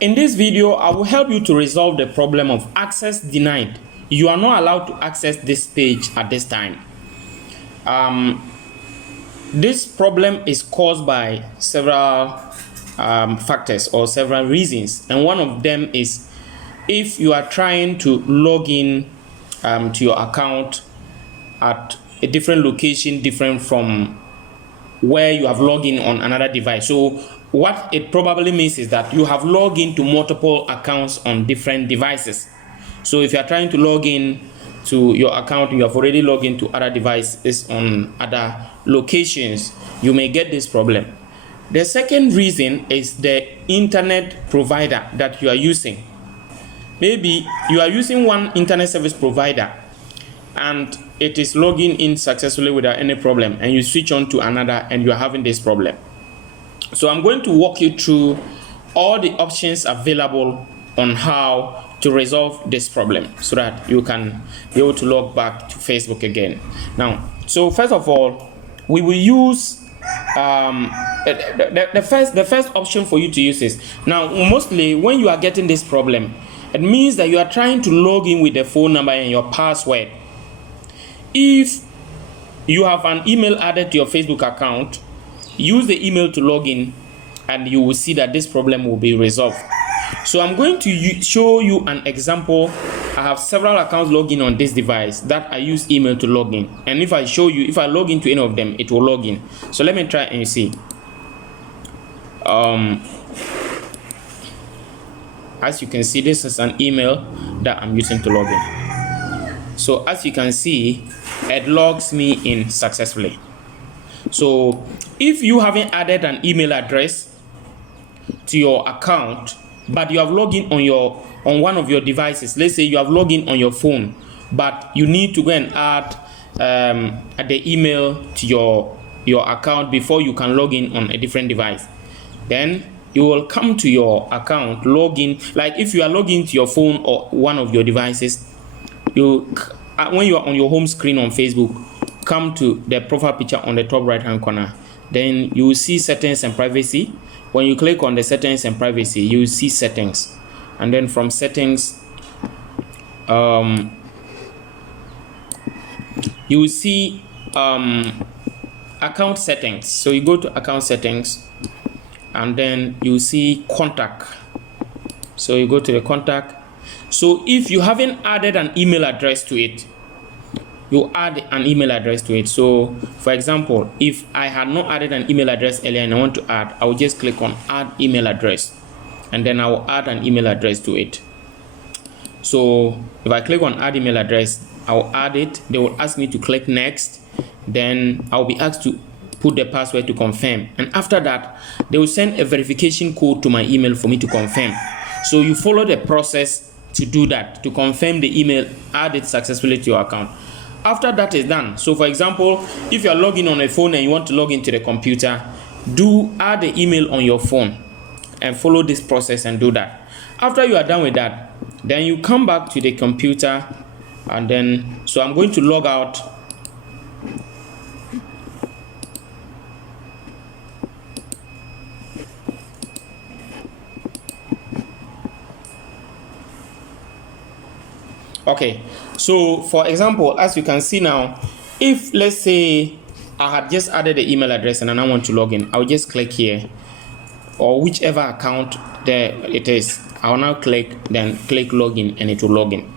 In this video, I will help you to resolve the problem of access denied. You are not allowed to access this page at this time. This problem is caused by several factors or several reasons, and one of them is if you are trying to log in to your account at a different location, different from where you have logged in on another device. So what it probably means is that you have logged into multiple accounts on different devices. So if you are trying to log in to your account, you have already logged into other devices on other locations, you may get this problem. The second reason is the internet provider that you are using. Maybe you are using one internet service provider and it is logging in successfully without any problem, and you switch on to another and you are having this problem. So I'm going to walk you through all the options available on how to resolve this problem so that you can be able to log back to Facebook again. Now, so first of all, we will use the first option for you to use is, now mostly when you are getting this problem, it means that you are trying to log in with the phone number and your password. If you have an email added to your Facebook account, use the email to log in and you will see that this problem will be resolved. So I'm going to show you an example. I have several accounts logged in on this device that I use email to log in, and if I show you, if I log into any of them, it will log in. So let me try and see. As you can see, this is an email that I'm using to log in. So as you can see, it logs me in successfully. So if you haven't added an email address to your account, but you have logged in on one of your devices, let's say you have logged in on your phone, but you need to go and add the email to your account before you can log in on a different device, then you will come to your account, log in. Like if you are logging to your phone or one of your devices, when you are on your home screen on Facebook, come to the profile picture on the top right hand corner. Then you will see settings and privacy. When you click on the settings and privacy, you will see settings, and then from settings you will see account settings. So you go to account settings and then you see contact. So you go to the contact. So if you haven't added an email address to it, you add an email address to it. So for example, if I had not added an email address earlier and I want to add, I will just click on add email address, and then I will add an email address to it. So if I click on add email address, I will add it. They will ask me to click next, then I'll be asked to put the password to confirm, and after that they will send a verification code to my email for me to confirm. So you follow the process to do that, to confirm the email, add it successfully to your account. After that is done, so for example, if you are logging on a phone and you want to log into the computer, add the email on your phone and follow this process and do that. After you are done with that, then you come back to the computer, and then so I'm going to log out. Okay, so for example, as you can see now, if let's say I had just added the email address and I want to log in, I'll just click here, or whichever account there it is, I'll now click, then click login, and it will log in.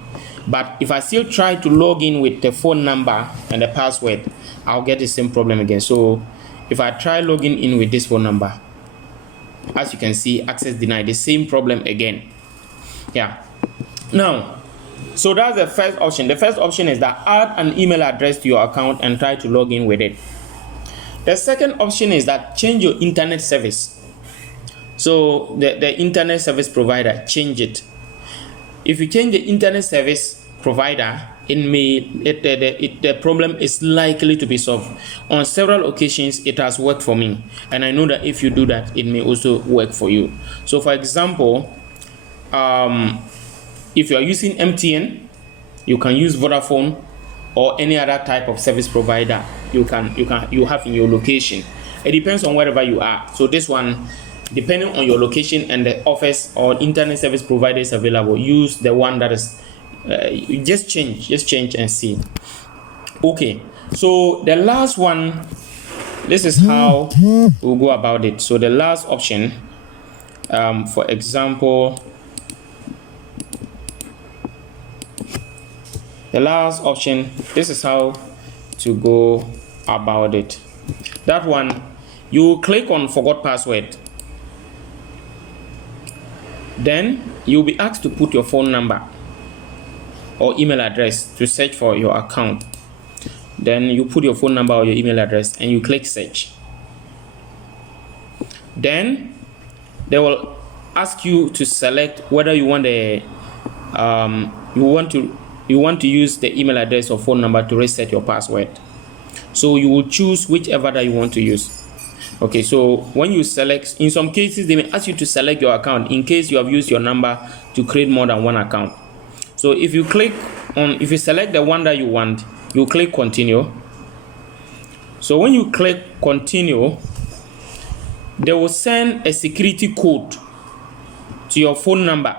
But if I still try to log in with the phone number and the password, I'll get the same problem again. So if I try logging in with this phone number, as you can see, access denied, the same problem again. Yeah. Now, so that's the first option. The first option is that add an email address to your account and try to log in with it. The second option is that change your internet service. So the internet service provider, change it. If you change the internet service provider, the problem is likely to be solved. On several occasions, it has worked for me, and I know that if you do that, it may also work for you. So for example, if you are using MTN, you can use Vodafone or any other type of service provider you have in your location. It depends on wherever you are. So this one, depending on your location and the offers or internet service providers available, use the one that is just change and see. Okay, so the last one, this is how we'll go about it. So the last option, for example, the last option, this is how to go about it. That one, you click on forgot password. Then you'll be asked to put your phone number or email address to search for your account. Then you put your phone number or your email address and you click search. Then they will ask you to select whether you want you want to use the email address or phone number to reset your password. So you will choose whichever that you want to use. Okay, so when you select, in some cases they may ask you to select your account in case you have used your number to create more than one account. So if you select the one that you want, you click continue. So when you click continue, they will send a security code to your phone number,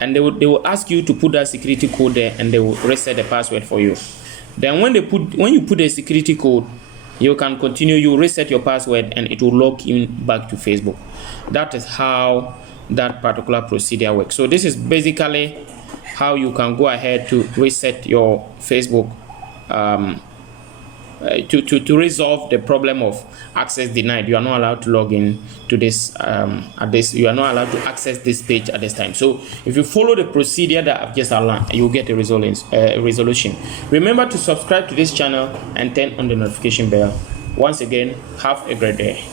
and they will ask you to put that security code there, and they will reset the password for you. Then when you put a security code, you can continue, you reset your password, and it will log in back to Facebook. That is how that particular procedure works. So this is basically how you can go ahead to reset your Facebook to resolve the problem of access denied. You are not allowed to log in to this you are not allowed to access this page at this time. So if you follow the procedure that I've just outlined, you'll get a resolution. Remember to subscribe to this channel and turn on the notification bell. Once again, have a great day.